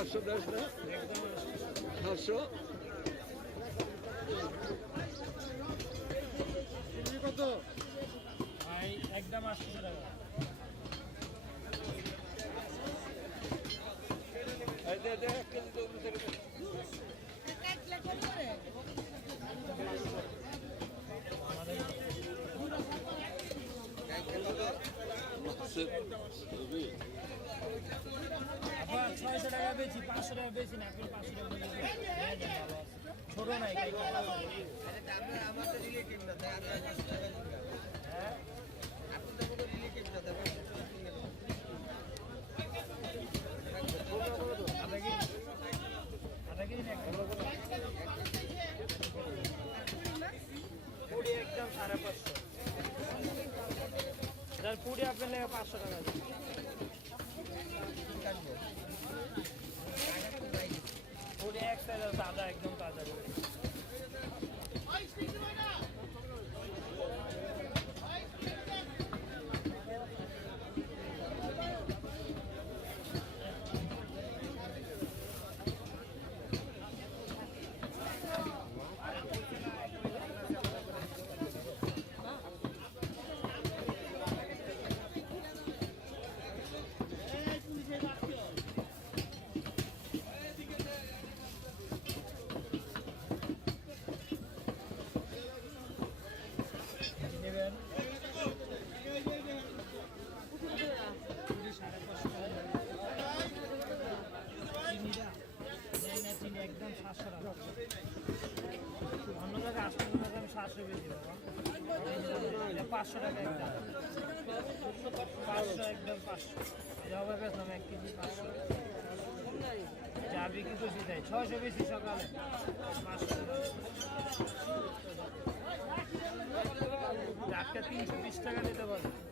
810 না 700 কত ভাই একদম 800 টাকা। এই দে 1 কেজি তো উপরে থেকে আবার 600 টাকা বেশি 500 টাকা বেশি না আপনি 500 টাকা ছোট নাই হ্যাঁ পুরি একদম 550 পুরি আপনার লেগে 500 টাকা পুরি এক সাইজ তাজা একদম তাজা নেবেন চিনি একদম 700 টাকা অন্য জায়গায় 800 টাকা আমি 700 বেশি বাবা 500 টাকা একদম 500 একদম 500 যাবে বেচলাম 1 কেজি 500 যাবি কি বেশি চাই 600 বেশি সকালে 500 টাকা 320 টাকা দিতে পারবে